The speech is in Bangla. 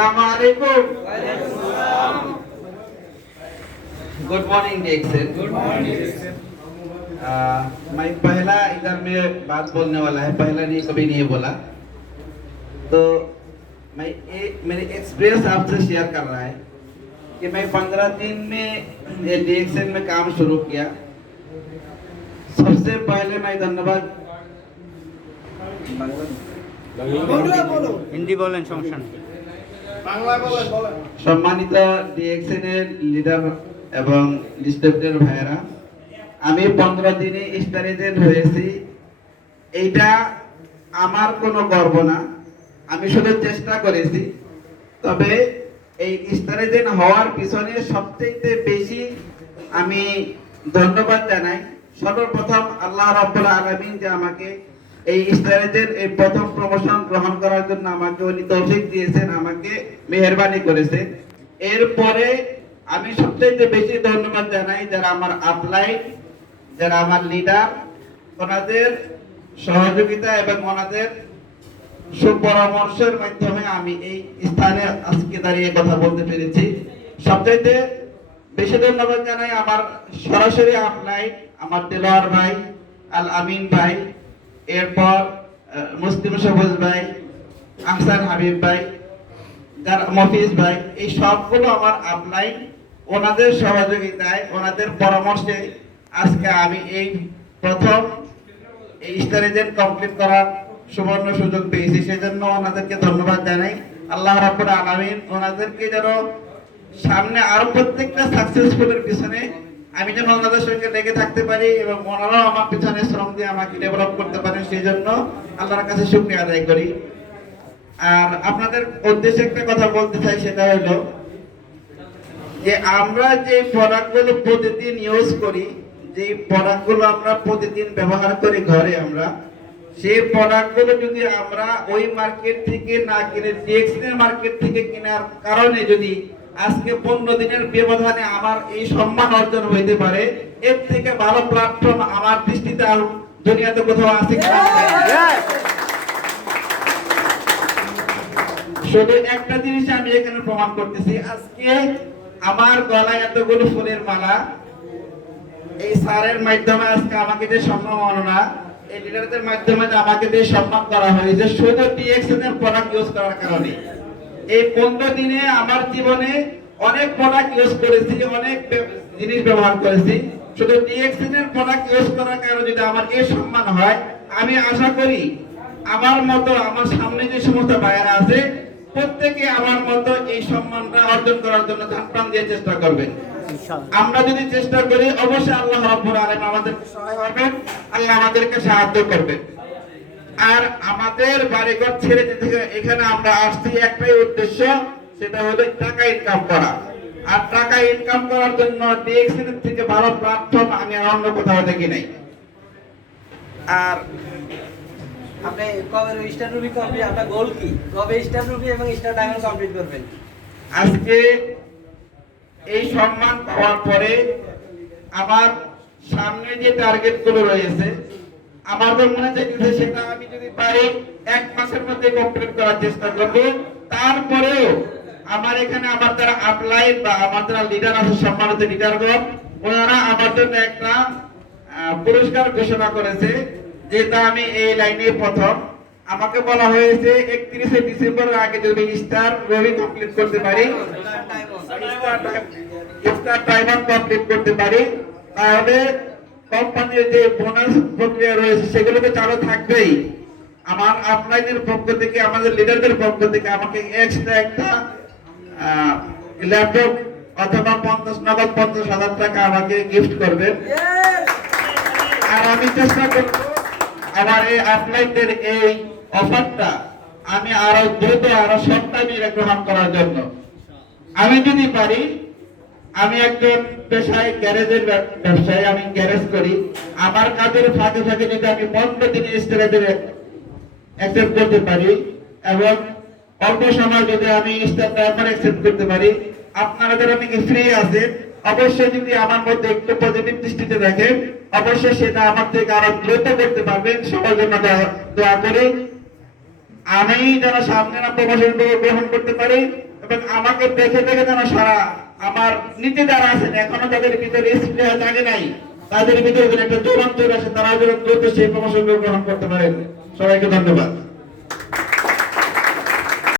अस्सलामु अलैकुम। गुड मॉर्निंग डेक्सन। Good morning. मैं पहला इधर में बात बोलने वाला है, पहला नहीं कभी नहीं बोला, तो मैं मेरे एक्सपीरियंस आपसे शेयर कर रहा है कि मैं 15 दिन में ये डीएक्सन में काम शुरू किया। सबसे पहले मैं धन्यवाद হিন্দি বলেন, সমস্যা নেই। সম্মানিত ডিএক্সএন এর লিডার এবং ডিস্ট্রিবিউটর ভাইয়েরা, আমি 15 দিনে স্টার এজেন্ট হয়েছি। এইটা আমার কোনো গর্ব না, আমি শুধু চেষ্টা করেছি। তবে এই স্টার এজেন্ট হওয়ার পিছনে সবচেয়ে বেশি আমি ধন্যবাদ জানাই সর্বপ্রথম আল্লাহ রাব্বুল আলামিন, যে আমাকে এই স্টার এজেন্ট এই প্রথম প্রমোশন গ্রহণ করার জন্য আমাকে উনি তৌফিক দিয়েছেন, আমাকে মেহেরবানি করেছেন। এরপরে আমি সবচেয়ে বেশি ধন্যবাদ জানাই যারা আমার আপলাইন, যারা আমার লিডার, ওনাদের সহযোগিতা এবং ওনাদের সুপরামর্শের মাধ্যমে আমি এই স্থানে আজকে দাঁড়িয়ে কথা বলতে পেরেছি। সবচেয়ে বেশি ধন্যবাদ জানাই আমার সরাসরি আপলাইন, আমার দেলোয়ার ভাই, আল আমিন ভাই, এরপর মুসলিম সবুজ ভাই, আহসান হাবিব ভাই, যারা মফিজ ভাই, এই সবগুলো আমার আপলাইন। ওনাদের সহযোগিতায়, ওনাদের পরামর্শে আজকে আমি এই প্রথম এই স্টার এজেন্ট কমপ্লিট করার সুবর্ণ সুযোগ পেয়েছি। সেজন্য ওনাদেরকে ধন্যবাদ জানাই। আল্লাহ রাব্বুল আলামিন ওনাদেরকে যেন সামনে আরো প্রত্যেকটা সাকসেসফুলের পিছনে আমি যেন ওনাদের সঙ্গে লেগে থাকতে পারি এবং ওনারাও আমার পিছনে শ্রম দিয়ে আমাকে ডেভেলপ করতে পারেন, সেই জন্য আল্লাহর কাছে শুকরিয়া আদায় করি। আর আপনাদের উদ্দেশ্যে একটা কথা বলতে চাই, সেটা হলো যে আমরা যে প্রোডাক্টগুলো প্রতিদিন ইউজ করি, যে প্রোডাক্টগুলো আমরা প্রতিদিন ব্যবহার করি ঘরে, আমরা সেই প্রোডাক্টগুলো যদি আমরা ওই মার্কেট থেকে না কিনে ডিএক্সএন মার্কেট থেকে কেনার কারণে যদি আজকে 15 দিনের ব্যবধানে আমার এই সম্মান অর্জন হইতে পারে, এর থেকে ভালো প্ল্যাটফর্ম আমার দৃষ্টিতে আর দুনিয়াতে কোথাও আছে কিনা। শুধু একটা জিনিস আমি এখানে প্রমাণ করতেছি, আজকে আমার গলায় এতগুলো ফুলের মালা এই স্যারের মাধ্যমে, আজকে আমাকে যে সম্মাননা, এই লিডারদের মাধ্যমে আমাকে যে সম্মান করা হয়েছে শুধু ডিএক্সএন এর প্রোডাক্ট ইউজ করার কারণে। এই 15 দিনে আমার জীবনে অনেক প্রোডাক্ট ইউজ করেছি, অনেক জিনিস ব্যবহার করেছি, শুধু ডিএক্সএন এর প্রোডাক্ট ইউজ করার কারণে যদি আমার এই সম্মান হয়, আমি আশা করি আমার মতো আমার সামনে যে সমস্ত ভাইয়েরা আছে প্রত্যেকে আমার মতো এই সম্মানটা অর্জন করার জন্য ধান দিয়ে চেষ্টা করবেন। আমরা যদি চেষ্টা করি, অবশ্যই আল্লাহ রাব্বুল আলামিন আমাদেরকে সহায় হবেন, আল্লাহ আমাদেরকে সাহায্য করবেন। আর আমাদের বাড়িঘর ছেড়ে যেতে এখানে আমরা আসছি একটাই উদ্দেশ্য, সেটা হলো টাকা ইনকাম করা। আর টাকা ইনকাম করার জন্য ডিএক্সএন থেকে ভালো প্ল্যাটফর্ম আমি আর অন্য কোথাও দেখি নাই। আর আপনি কবে স্টার রুবি কমপ্লিট, আপনার গোল কি, কবে স্টার রুবি এবং স্টার ডায়মন্ড কমপ্লিট করবেন? আজকে এই সম্মান পাওয়ার পরে আমার সামনে যে টার্গেট গুলো রয়েছে, আমাদের মনে চাইছে সেটা আমি যদি পারি 1 মাসের মধ্যে কমপ্লিট করার চেষ্টা করব। তারপরেও আমার এখানে আমার যারা আপলাইন বা আমার যারা লিডার আছে, সম্মানিত লিডারগণ, ওনারা আমার জন্য একটা পুরস্কার ঘোষণা করেছে, যেটা আমি এই লাইনে প্রথম। আমাকে বলা হয়েছে 31শে ডিসেম্বরের আগে যদি স্টার রবি কমপ্লিট করতে পারি, স্টার ডায়মন্ড কমপ্লিট করতে পারি, তাহলে কোম্পানির যে বোনাস প্রক্রিয়া রয়েছে সেগুলো তো চালু থাকবেই। আমার আপলাইনের পক্ষ থেকে, আমাদের লিডারদের পক্ষ থেকে আমাকে এক্সট্রা একটা ল্যাপটপ অথবা 50,000 টাকা আমাকে গিফট করবেন। আর আমি চেষ্টা করব আমার এই আপলাইনদের এই অফারটা আমি আরো দ্রুত, আরো সপ্তাহে গ্রহণ করার জন্য। আমি যদি পারি, আমি একজন পেশায় গ্যারেজের ব্যবসায়ী, আমি গ্যারেজ করি, আমার কাজের ফাঁকে ফাঁকে যদি আমি 15 দিনে স্টারেজের অ্যাকসেপ্ট করতে পারি এবং অল্প সময় যদি আমি স্টার ডায়মন্ড অ্যাকসেপ্ট করতে পারি, আপনারা যারা অনেকে ফ্রি আছেন অবশ্যই যদি আমার মধ্যে একটু পজিটিভ দৃষ্টিতে দেখেন, অবশ্যই সেটা আমার থেকে আরো দ্রুত করতে পারবেন। সবার জন্য দোয়া করি। আমি যেন সামনে না প্রমোশন গ্রহণ করতে পারি এবং আমাকে দেখে দেখে যেন সারা আমার নিচে যারা আছেন এখনো তাদের ভিতরে স্পৃহা জাগে নাই, তাদের ভিতরে যেন একটা জোরান তৈরি আসে, তারা যেন দ্রুত সেই প্রমোশন গ্রহণ করতে পারেন। সবাইকে ধন্যবাদ।